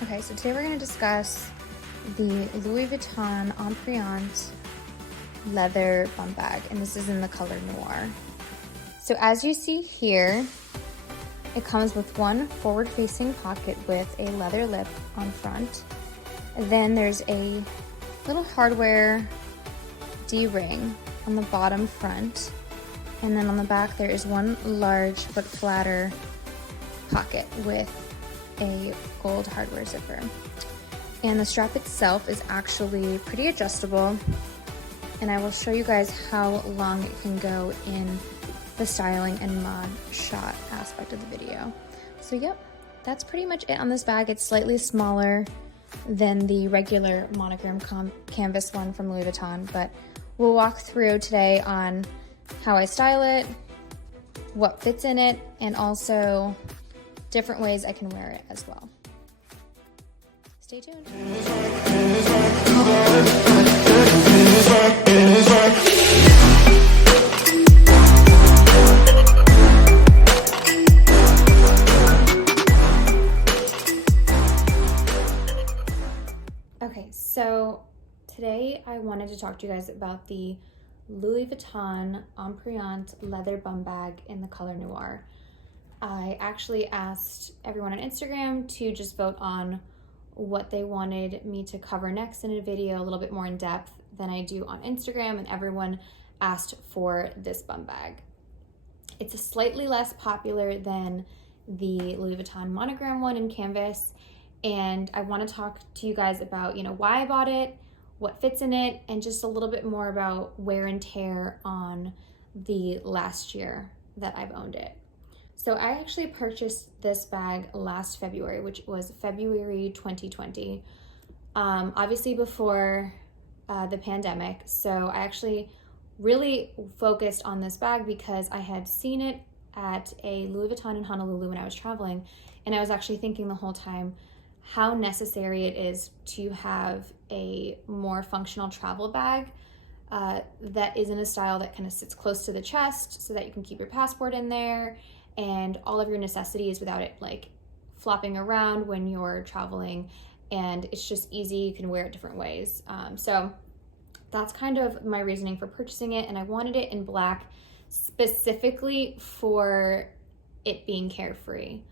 Okay, so today we're going to discuss the Louis Vuitton empriente leather bum bag, and this is in the color noir. So as you see here, it comes with one forward-facing pocket with a leather lip on front. Then there's a little hardware D-ring on the bottom front, and then on the back there is one large but flatter pocket with a gold hardware zipper. And the strap itself is actually pretty adjustable, and I will show you guys how long it can go in the styling and mod shot aspect of the video. So yep, that's pretty much it on this bag. It's slightly smaller than the regular monogram canvas one from Louis Vuitton, but we'll walk through today on how I style it, what fits in it, and also different ways I can wear it as well. Stay tuned. Okay, so today I wanted to talk to you guys about the Louis Vuitton empriente leather bum bag in the color noir. I actually asked everyone on Instagram to just vote on what they wanted me to cover next in a video, a little bit more in depth than I do on Instagram, and everyone asked for this bum bag. It's a slightly less popular than the Louis Vuitton monogram one in canvas, and I want to talk to you guys about, why I bought it, what fits in it, and just a little bit more about wear and tear on the last year that I've owned it. So I actually purchased this bag last February, which was February 2020, obviously before the pandemic. So I actually really focused on this bag because I had seen it at a Louis Vuitton in Honolulu when I was traveling, and I was actually thinking the whole time how necessary it is to have a more functional travel bag that is in a style that kind of sits close to the chest so that you can keep your passport in there and all of your necessities without it like flopping around when you're traveling, and it's just easy, you can wear it different ways. So that's kind of my reasoning for purchasing it, and I wanted it in black specifically for it being carefree.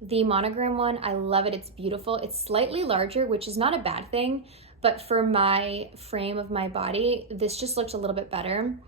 The monogram one, I love it, it's beautiful. It's slightly larger, which is not a bad thing, but for my frame of my body, this just looked a little bit better,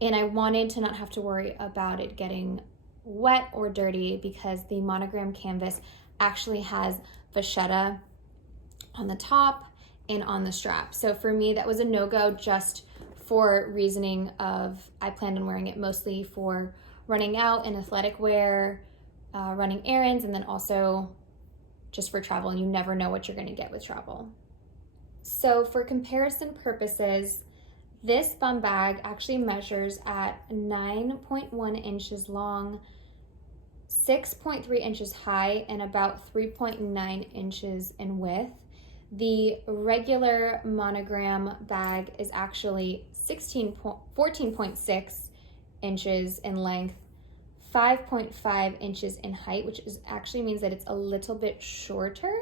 and I wanted to not have to worry about it getting wet or dirty because the monogram canvas actually has vachetta on the top and on the strap. So for me, that was a no-go just for reasoning of I planned on wearing it mostly for running out in athletic wear, running errands, and then also just for travel, and you never know what you're going to get with travel. So for comparison purposes, this bum bag actually measures at 9.1 inches long, 6.3 inches high, and about 3.9 inches in width. The regular monogram bag is actually 14.6 inches in length, 5.5 inches in height, which actually means that it's a little bit shorter,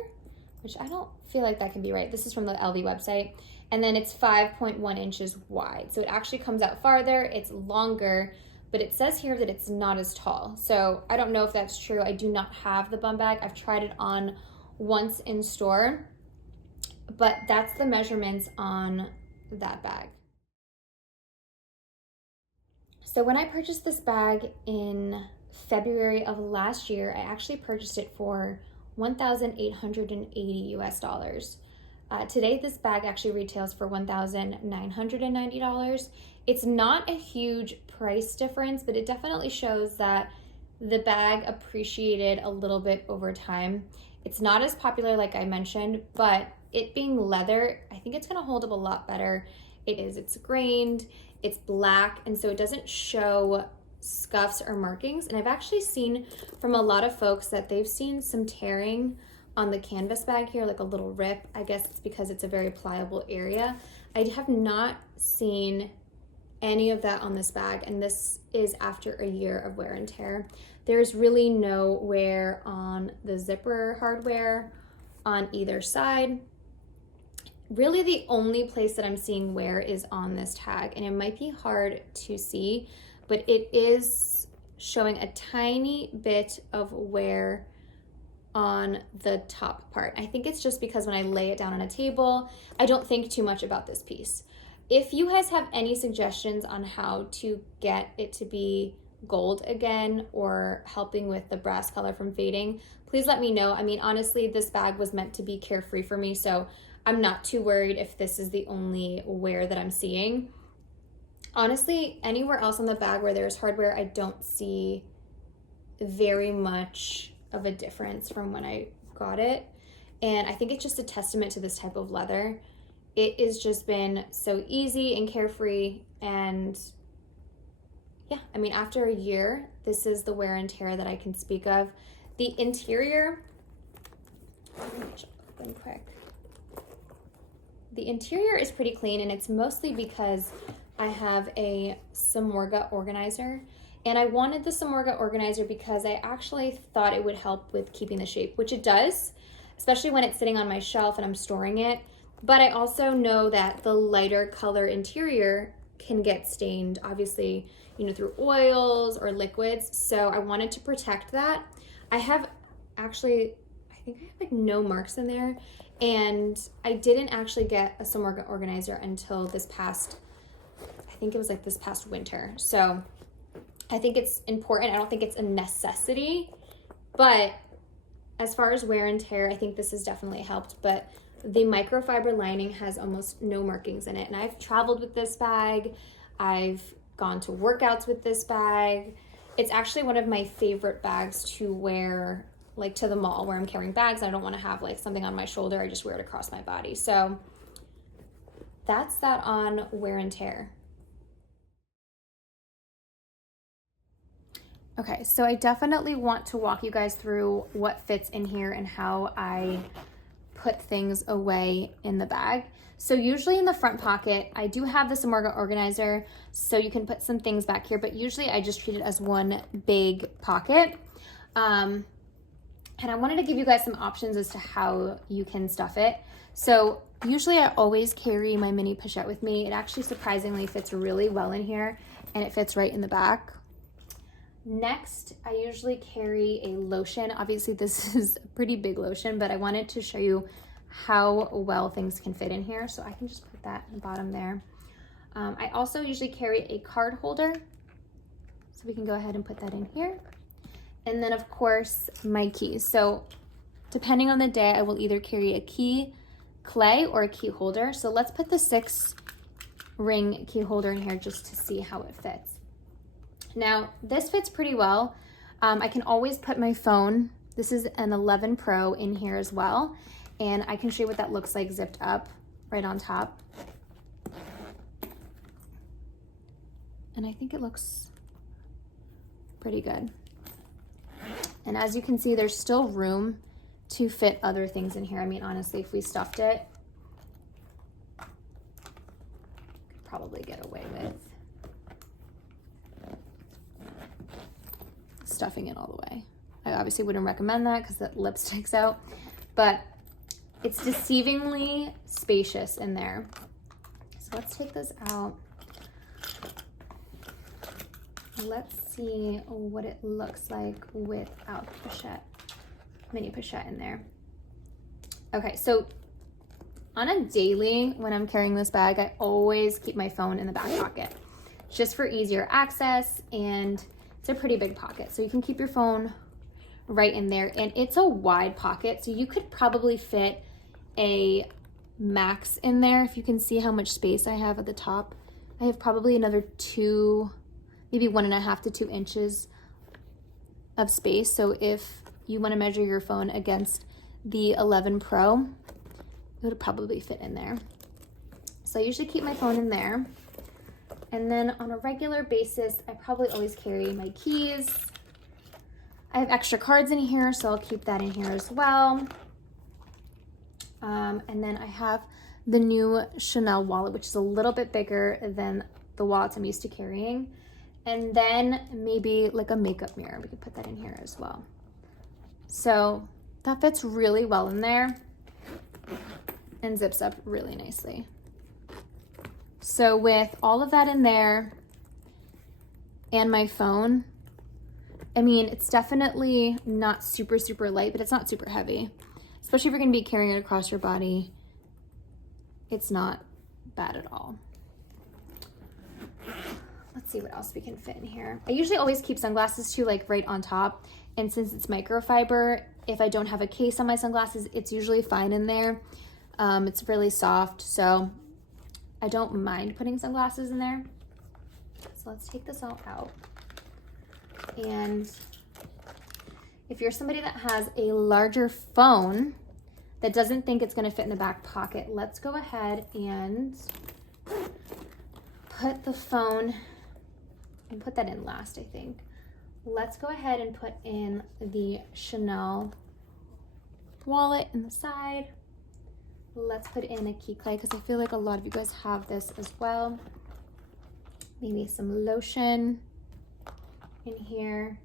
which I don't feel like that can be right. This is from the LV website. And then it's 5.1 inches wide. So it actually comes out farther, it's longer, but it says here that it's not as tall. So I don't know if that's true. I do not have the bum bag. I've tried it on once in store, but that's the measurements on that bag. So when I purchased this bag in February of last year, I actually purchased it for $1,880 US. Today, this bag actually retails for $1,990. It's not a huge price difference, but it definitely shows that the bag appreciated a little bit over time. It's not as popular like I mentioned, but it being leather, I think it's gonna hold up a lot better. It's grained, it's black, and so it doesn't show scuffs or markings. And I've actually seen from a lot of folks that they've seen some tearing on the canvas bag here, like a little rip. I guess it's because it's a very pliable area. I have not seen any of that on this bag, and this is after a year of wear and tear. There's really no wear on the zipper hardware on either side. Really the only place that I'm seeing wear is on this tag, and it might be hard to see, but it is showing a tiny bit of wear on the top part. I think it's just because when I lay it down on a table, I don't think too much about this piece. If you guys have any suggestions on how to get it to be gold again, or helping with the brass color from fading, please let me know. I mean, honestly, this bag was meant to be carefree for me, so I'm not too worried if this is the only wear that I'm seeing. Honestly, anywhere else on the bag where there's hardware, I don't see very much of a difference from when I got it. And I think it's just a testament to this type of leather. It has just been so easy and carefree, and yeah, I mean, after a year, this is the wear and tear that I can speak of. The interior, let me just open quick. The interior is pretty clean, and it's mostly because I have a Samorga Organizer, and I wanted the Samorga Organizer because I actually thought it would help with keeping the shape, which it does, especially when it's sitting on my shelf and I'm storing it. But I also know that the lighter color interior can get stained, obviously, you know, through oils or liquids. So I wanted to protect that. I have actually, I think I have like no marks in there. And I didn't actually get a Samorga Organizer until this past, I think it was like this past winter. So I think it's important. I don't think it's a necessity, but as far as wear and tear, I think this has definitely helped. But the microfiber lining has almost no markings in it. And I've traveled with this bag. I've gone to workouts with this bag. It's actually one of my favorite bags to wear, like to the mall where I'm carrying bags. I don't want to have like something on my shoulder. I just wear it across my body. So that's that on wear and tear. Okay, so I definitely want to walk you guys through what fits in here and how I put things away in the bag. So usually in the front pocket, I do have the Samorga Organizer, so you can put some things back here, but usually I just treat it as one big pocket. And I wanted to give you guys some options as to how you can stuff it. So usually I always carry my mini pochette with me. It actually surprisingly fits really well in here, and it fits right in the back. Next, I usually carry a lotion. Obviously this is a pretty big lotion, but I wanted to show you how well things can fit in here. So I can just put that in the bottom there. I also usually carry a card holder, so we can go ahead and put that in here. And then of course my keys. So depending on the day, I will either carry a key clay or a key holder. So let's put the 6-ring key holder in here just to see how it fits. Now this fits pretty well. I can always put my phone, this is an 11 Pro, in here as well. And I can show you what that looks like zipped up right on top. And I think it looks pretty good. And as you can see, there's still room to fit other things in here. I mean, honestly, if we stuffed it, could probably get away with stuffing it all the way. I obviously wouldn't recommend that because the lip sticks out, but it's deceivingly spacious in there. So let's take this out. Let's see what it looks like without the pochette, mini pochette in there. Okay, so on a daily, when I'm carrying this bag, I always keep my phone in the back pocket, just for easier access, and it's a pretty big pocket. So you can keep your phone right in there, and it's a wide pocket, so you could probably fit a max in there. If you can see how much space I have at the top, I have probably another 2, maybe 1.5 to 2 inches of space. So if you want to measure your phone against the 11 Pro, it would probably fit in there. So I usually keep my phone in there. And then on a regular basis, I probably always carry my keys. I have extra cards in here, so I'll keep that in here as well. And then I have the new Chanel wallet, which is a little bit bigger than the wallets I'm used to carrying. And then maybe like a makeup mirror. We could put that in here as well. So that fits really well in there. and zips up really nicely. So with all of that in there and my phone, I mean, it's definitely not super, super light, but it's not super heavy. Especially if you're gonna be carrying it across your body, it's not bad at all. Let's see what else we can fit in here. I usually always keep sunglasses too, like right on top. And since it's microfiber, if I don't have a case on my sunglasses, it's usually fine in there. It's really soft, so I don't mind putting sunglasses in there. So let's take this all out. And if you're somebody that has a larger phone that doesn't think it's gonna fit in the back pocket, let's go ahead and put the phone, and put that in last, I think. Let's go ahead and put in the Chanel wallet in the side. Let's put in a key clay, because I feel like a lot of you guys have this as well. Maybe some lotion in here.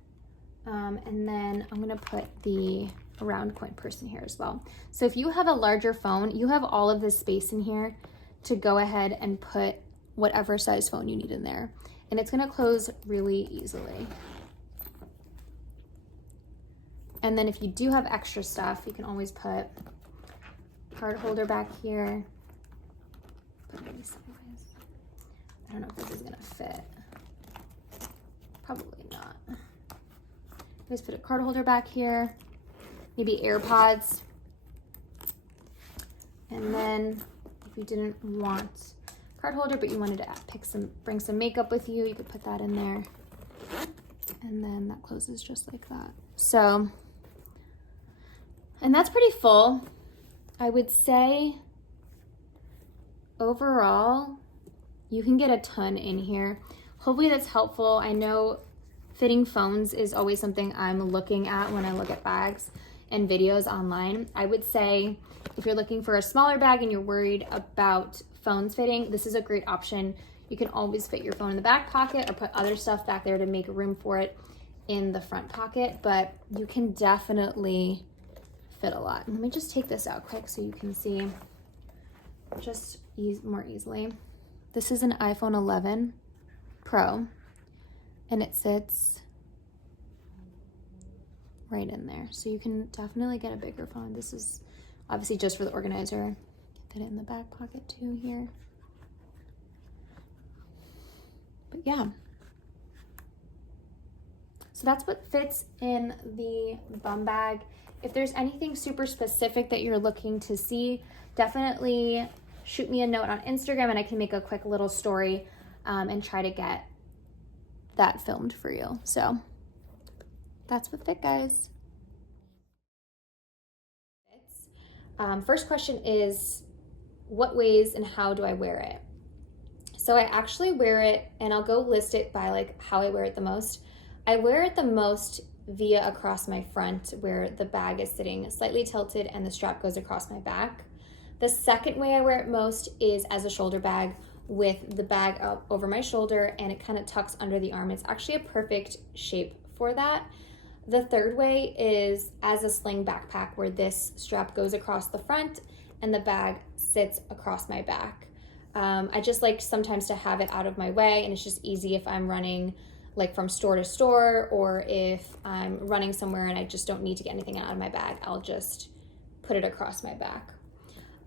And then I'm gonna put the round coin purse in here as well. So if you have a larger phone, you have all of this space in here to go ahead and put whatever size phone you need in there. And it's gonna close really easily. And then if you do have extra stuff, you can always put card holder back here. Put it sideways. I don't know if this is gonna fit. Probably not. Just put a card holder back here, maybe AirPods. And then if you didn't want card holder, but you wanted to bring some makeup with you, you could put that in there. And then that closes just like that. So, and that's pretty full. I would say overall, you can get a ton in here. Hopefully that's helpful. I know fitting phones is always something I'm looking at when I look at bags and videos online. I would say if you're looking for a smaller bag and you're worried about phones fitting, this is a great option. You can always fit your phone in the back pocket or put other stuff back there to make room for it in the front pocket, but you can definitely fit a lot. Let me just take this out quick so you can see just more easily. This is an iPhone 11 Pro, and it sits right in there. So you can definitely get a bigger phone. This is obviously just for the organizer. Fit it in the back pocket too here. But yeah. So that's what fits in the bum bag. If there's anything super specific that you're looking to see, definitely shoot me a note on Instagram and I can make a quick little story and try to get that filmed for you. So that's what fit, guys. First question is, what ways and how do I wear it? So I actually wear it, and I'll go list it by like how I wear it the most. I wear it the most via across my front, where the bag is sitting slightly tilted and the strap goes across my back. The second way I wear it most is as a shoulder bag, with the bag up over my shoulder and it kind of tucks under the arm. It's actually a perfect shape for that. The third way is as a sling backpack, where this strap goes across the front and the bag sits across my back. I just like sometimes to have it out of my way, and it's just easy if I'm running like from store to store, or if I'm running somewhere and I just don't need to get anything out of my bag, I'll just put it across my back.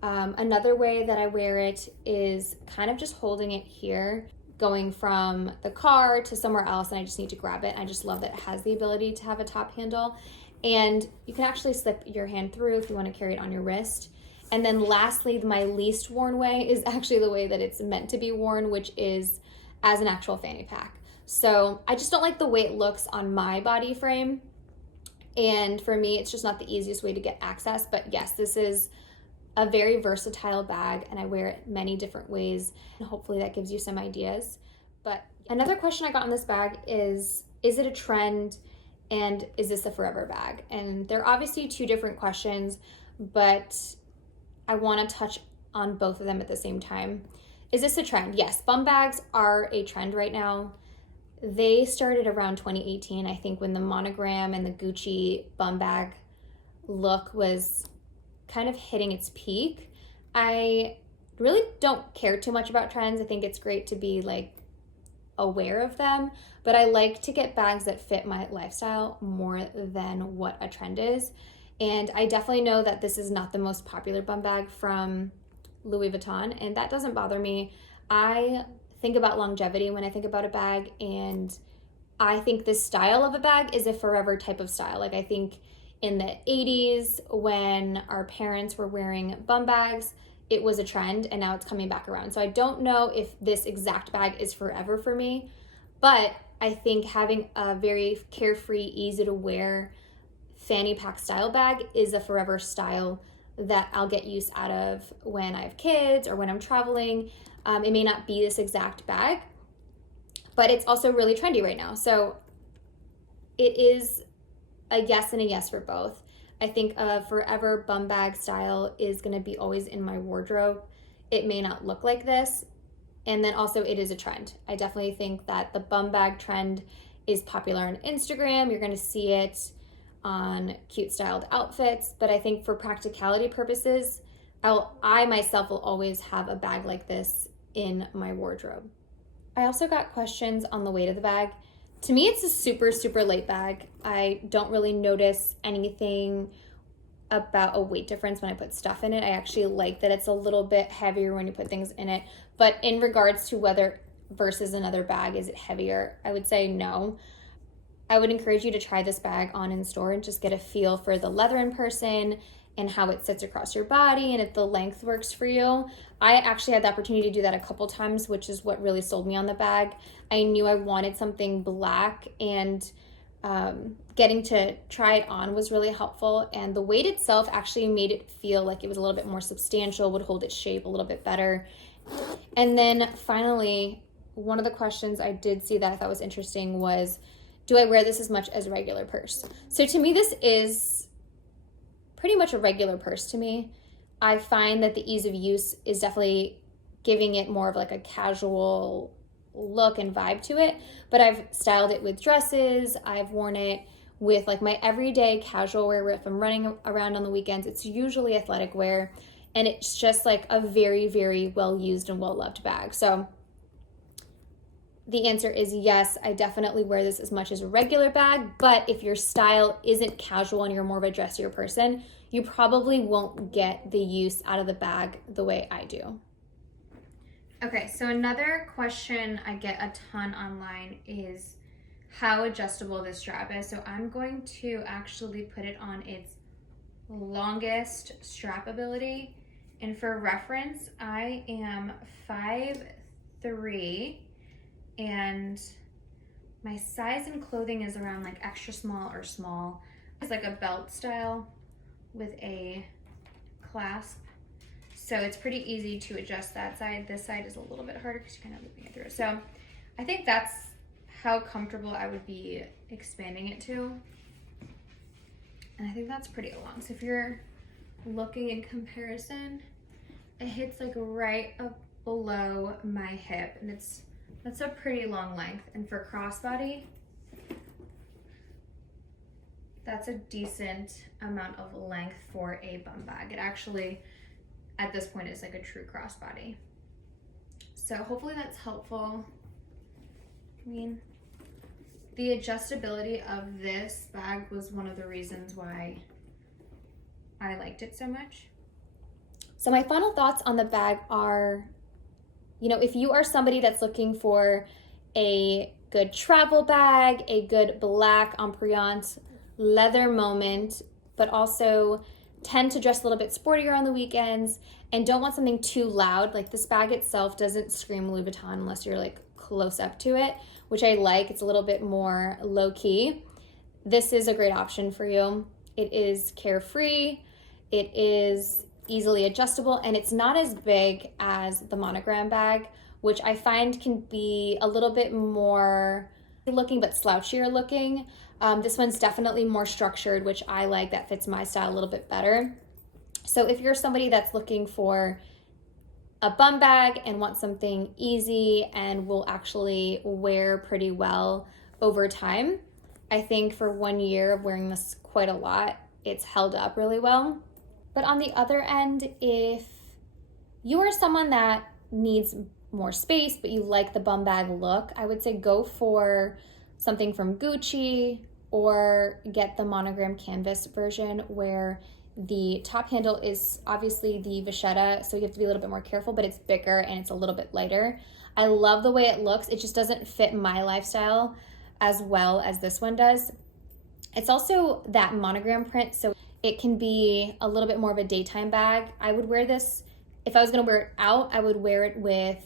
Another way that I wear it is kind of just holding it here, going from the car to somewhere else, and I just need to grab it. I just love that it has the ability to have a top handle, and you can actually slip your hand through if you want to carry it on your wrist. And then lastly, my least worn way is actually the way that it's meant to be worn, which is as an actual fanny pack. So I just don't like the way it looks on my body frame, and for me it's just not the easiest way to get access. But yes, this is a very versatile bag, and I wear it many different ways, and hopefully that gives you some ideas. But another question I got on this bag is it a trend, and is this a forever bag? And they're obviously two different questions, but I want to touch on both of them at the same time. Is this a trend? Yes, bum bags are a trend right now. They started around 2018, I think, when the monogram and the Gucci bum bag look was kind of hitting its peak. I really don't care too much about trends. I think it's great to be like aware of them, but I like to get bags that fit my lifestyle more than what a trend is. And I definitely know that this is not the most popular bum bag from Louis Vuitton, and that doesn't bother me. I think about longevity when I think about a bag, and I think this style of a bag is a forever type of style. Like, I think in the 80s when our parents were wearing bum bags, it was a trend, and now it's coming back around. So I don't know if this exact bag is forever for me, but I think having a very carefree, easy to wear fanny pack style bag is a forever style that I'll get use out of when I have kids or when I'm traveling. It may not be this exact bag, but it's also really trendy right now. So it is a yes and a yes for both. I think a forever bum bag style is going to be always in my wardrobe. It may not look like this. And then also it is a trend. I definitely think that the bum bag trend is popular on Instagram. You're going to see it on cute styled outfits. But I think for practicality purposes, I myself will always have a bag like this in my wardrobe. I also got questions on the weight of the bag. To me, it's a super, super light bag. I don't really notice anything about a weight difference when I put stuff in it. I actually like that it's a little bit heavier when you put things in it. But in regards to whether versus another bag, is it heavier? I would say no. I would encourage you to try this bag on in store and just get a feel for the leather in person and how it sits across your body and if the length works for you. I actually had the opportunity to do that a couple times, which is what really sold me on the bag. I knew I wanted something black, and getting to try it on was really helpful. And the weight itself actually made it feel like it was a little bit more substantial, would hold its shape a little bit better. And then finally, one of the questions I did see that I thought was interesting was, do I wear this as much as a regular purse? So to me, this is pretty much a regular purse to me. I find that the ease of use is definitely giving it more of like a casual look and vibe to it, but I've styled it with dresses. I've worn it with like my everyday casual wear, where if I'm running around on the weekends, it's usually athletic wear, and it's just like a very, very well used and well loved bag. So the answer is yes, I definitely wear this as much as a regular bag, but if your style isn't casual and you're more of a dressier person, you probably won't get the use out of the bag the way I do. Okay, so another question I get a ton online is how adjustable this strap is. So I'm going to actually put it on its longest strap ability. And for reference, I am 5'3", and my size in clothing is around like extra small or small. It's like a belt style with a clasp. So it's pretty easy to adjust that side. This side is a little bit harder because you're kind of looping it through. So I think that's how comfortable I would be expanding it to. And I think that's pretty long. So if you're looking in comparison, it hits like right up below my hip, and that's a pretty long length. And for crossbody, that's a decent amount of length for a bum bag. It actually, at this point, is like a true crossbody. So hopefully that's helpful. I mean, the adjustability of this bag was one of the reasons why I liked it so much. So my final thoughts on the bag are, if you are somebody that's looking for a good travel bag, a good black empriente leather moment, but also tend to dress a little bit sportier on the weekends and don't want something too loud, like this bag itself doesn't scream Louis Vuitton unless you're like close up to it, which I like. It's a little bit more low key. This is a great option for you. It is carefree, it is easily adjustable, and it's not as big as the monogram bag, which I find can be a little bit more looking but slouchier looking. This one's definitely more structured, which I like. That fits my style a little bit better. So if you're somebody that's looking for a bum bag and want something easy and will actually wear pretty well over time, I think for 1 year of wearing this quite a lot, it's held up really well. But on the other end, if you are someone that needs more space, but you like the bum bag look, I would say go for something from Gucci or get the monogram canvas version where the top handle is obviously the vachetta, so you have to be a little bit more careful, but it's bigger and it's a little bit lighter. I love the way it looks. It just doesn't fit my lifestyle as well as this one does. It's also that monogram print, so it can be a little bit more of a daytime bag. I would wear this, if I was gonna wear it out, I would wear it with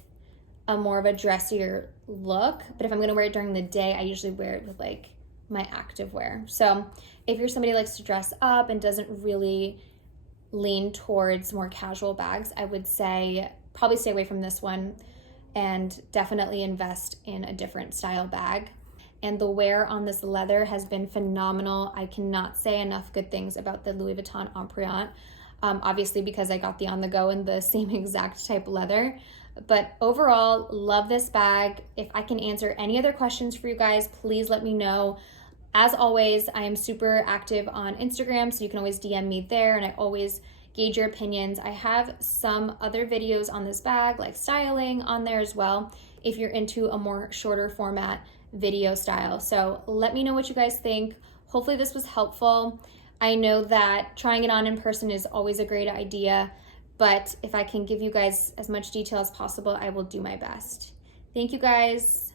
a more of a dressier look. But if I'm gonna wear it during the day, I usually wear it with like my active wear. So if you're somebody who likes to dress up and doesn't really lean towards more casual bags, I would say probably stay away from this one and definitely invest in a different style bag. And the wear on this leather has been phenomenal. I cannot say enough good things about the Louis Vuitton empriente, obviously because I got the on the go in the same exact type leather. But overall, love this bag. If I can answer any other questions for you guys, please let me know. As always, I am super active on Instagram, so you can always DM me there, and I always gauge your opinions. I have some other videos on this bag, like styling, on there as well, if you're into a more shorter format video style. So let me know what you guys think. Hopefully this was helpful. I know that trying it on in person is always a great idea, but if I can give you guys as much detail as possible, I will do my best. Thank you guys.